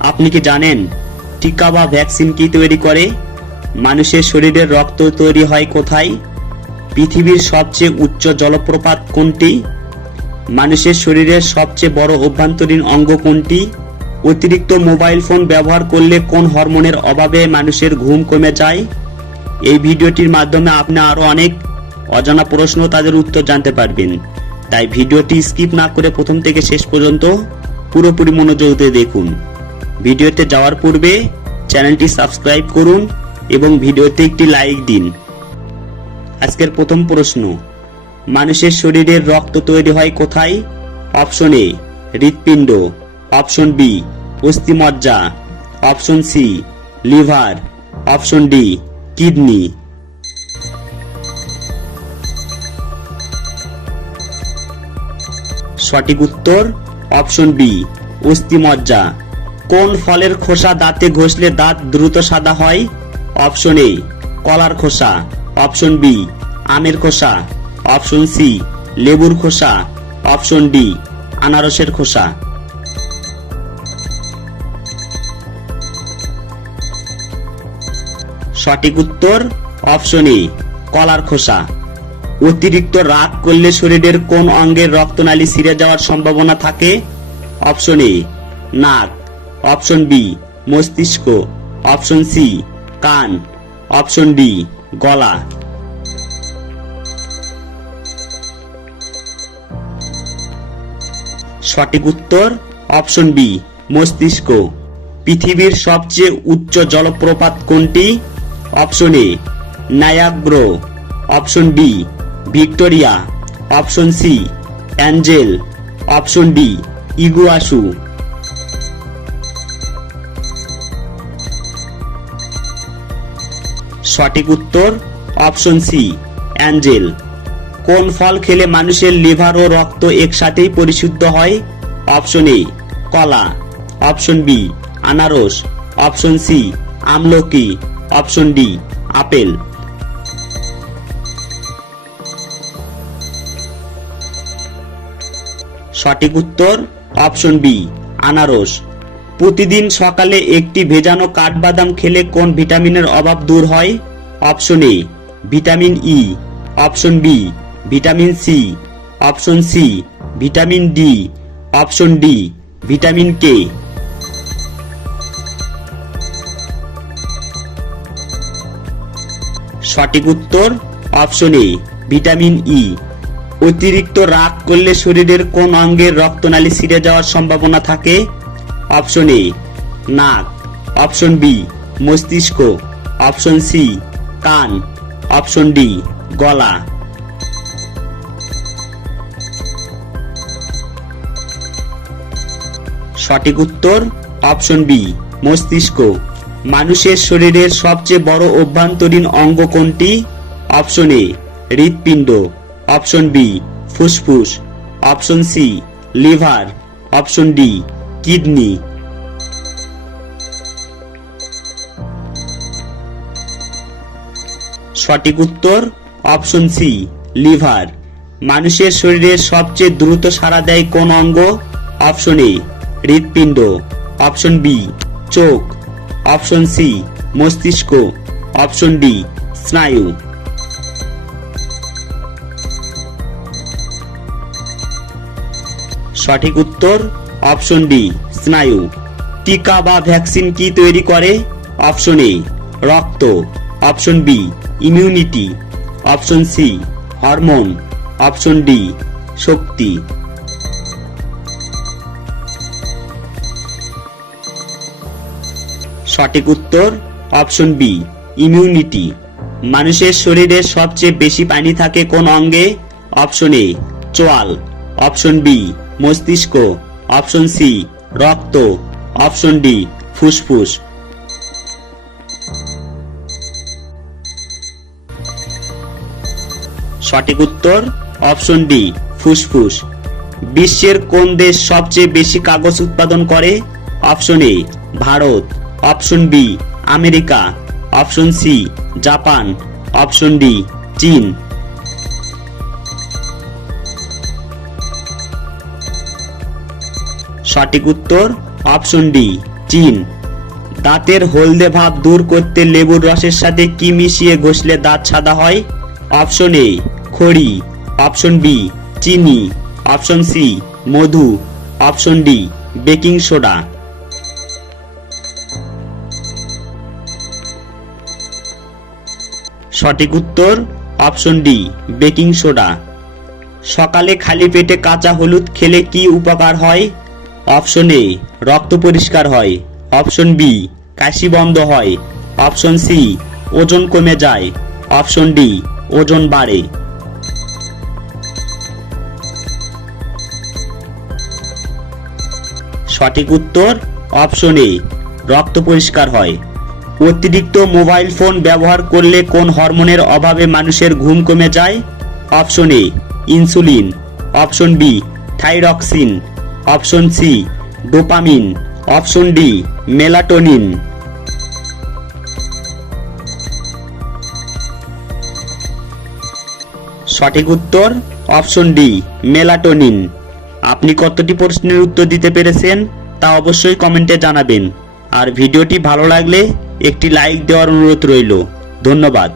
আপনি কি জানেন টিকা বা ভ্যাকসিন কি তৈরি করে? মানুষের শরীরের রক্ত তৈরি হয় কোথায়? পৃথিবীর সবচেয়ে উচ্চ জলপ্রপাত কোনটি? মানুষের শরীরের সবচেয়ে বড় অভ্যন্তরীণ অঙ্গ কোনটি? অতিরিক্ত মোবাইল ফোন ব্যবহার করলে কোন হরমোনের অভাবে মানুষের ঘুম কমে যায়? এই ভিডিওটির মাধ্যমে আপনি আরো অনেক অজানা প্রশ্ন তাদের উত্তর জানতে পারবেন। তাই ভিডিওটি স্কিপ না করে প্রথম থেকে শেষ পর্যন্ত পুরোপুরি মনোযোগ দিয়ে দেখুন। ভিডিওতে যাওয়ার পূর্বে চ্যানেলটি সাবস্ক্রাইব করুন এবং ভিডিওতে একটি লাইক দিন। আজকের প্রথম প্রশ্ন, মানুষের শরীরের রক্ত তৈরি হয় কোথায়? অপশন এ হৃৎপিণ্ড, অপশন বি অস্থিমজ্জা, option C liver, option D kidney. সঠিক উত্তর অপশন বি অস্থিমজ্জা। কোন ফলের খোসা দাঁতে ঘষলে দাঁত দ্রুত সাদা হয়? অপশন এ কলার খোসা, অপশন বি আমের খোসা, অপশন সি লেবুর খোসা, অপশন ডি আনারসের খোসা। সঠিক উত্তর অপশন এ কলার খোসা। অতিরিক্ত রাগ করলে শরীরের কোন অঙ্গের রক্তনালী ছিঁড়ে যাওয়ার সম্ভাবনা থাকে? অপশন এ নাক, অপশন বি মস্তিষ্ক, অপশন সি কান, অপশন ডি গলা। সঠিক উত্তর অপশন বি মস্তিষ্ক। পৃথিবীর সবচেয়ে উচ্চ জলপ্রপাত কোনটি? Option A Niagara, option B Victoria, option C Angel, option D Iguazu. সঠিক উত্তর অপশন সি অ্যাঞ্জেল। কোন ফল খেলে মানুষের লিভার ও রক্ত একসাথেই পরিশুদ্ধ হয়? অপশন এ কলা, অপশন বি আনারস, অপশন সি আমলকি, অপশন ডি আপেল। সঠিক উত্তর অপশন বি আনারস। প্রতিদিন সকালে একটি ভেজানো কাঠবাদাম খেলে কোন ভিটামিনের অভাব দূর হয়? Option A vitamin E, option B vitamin C, option C vitamin D, option D vitamin K. সঠিক উত্তর অপশন এ ভিটামিন ই। অতিরিক্ত রাগ করলে শরীরের কোন অঙ্গের রক্তনালী ছিঁড়ে যাওয়ার সম্ভাবনা থাকে? অপশন এ নাক, অপশন বি মস্তিষ্ক, অপশন সি কান, অপশন ডি গলা। সঠিক উত্তর অপশন বি মস্তিষ্ক। মানুষের শরীরের সবচেয়ে বড় অভ্যন্তরীণ অঙ্গ কোনটি? অপশন এ হৃৎপিণ্ড, অপশন বি ফুসফুস, option C liver, option D kidney. সঠিক উত্তর অপশন সি লিভার। মানুষের শরীরের সবচেয়ে দ্রুত সাড়া দেয় কোন অঙ্গ? অপশন এ হৃৎপিণ্ড, অপশন বি চোখ, অপশন সি মস্তিষ্ক, অপশন ডি স্নায়ু। সঠিক উত্তর অপশন ডি স্নায়ু। টিকা বা ভ্যাকসিন কি তৈরি করে? অপশন এ রক্ত, option B immunity, option C hormone, option D শক্তি। সঠিক উত্তর অপশন বি ইমিউনিটি। মানুষের শরীরে সবচেয়ে বেশি পানি থাকে কোন অঙ্গে? অপশন এ চোয়াল, অপশন বি মস্তিষ্ক, অপশন সি রক্ত, অপশন ডি ফুসফুস। সঠিক উত্তর অপশন ডি ফুসফুস। বিশ্বের কোন দেশ সবচেয়ে বেশি কাগজ উৎপাদন করে? Option A Bharat, option B America, option C Japan, option D চীন। সঠিক উত্তর অপশন ডি চীন। দাঁতের হলদে ভাব দূর করতে লেবুর রসের সাথে কি মিশিয়ে ঘষলে দাঁত সাদা হয়? অপশন এ খড়ি, অপশন বি চিনি, অপশন সি মধু, অপশন ডি বেকিং সোডা। সঠিক উত্তর অপশন ডি বেকিং সোডা। সকালে খালি পেটে কাঁচা হলুদ খেলে কি উপকার হয়? অপশন এ রক্ত পরিষ্কার হয়, অপশন বি কাশি বন্ধ হয়, অপশন সি ওজন কমে যায়, অপশন ডি ওজন বাড়ে। সঠিক উত্তর অপশন এ রক্ত পরিষ্কার হয়। অতিরিক্ত মোবাইল ফোন ব্যবহার করলে কোন হরমোনের অভাবে মানুষের ঘুম কমে যায়? Option A insulin, option B thyroxine, option C dopamine, option D melatonin. সঠিক উত্তর অপশন ডি মেলাটোনিন। আপনি কতটি প্রশ্নের উত্তর দিতে পেরেছেন তা অবশ্যই কমেন্টে জানাবেন। আর ভিডিওটি ভালো লাগলে একটি লাইক দেওয়ার অনুরোধ রইল। ধন্যবাদ।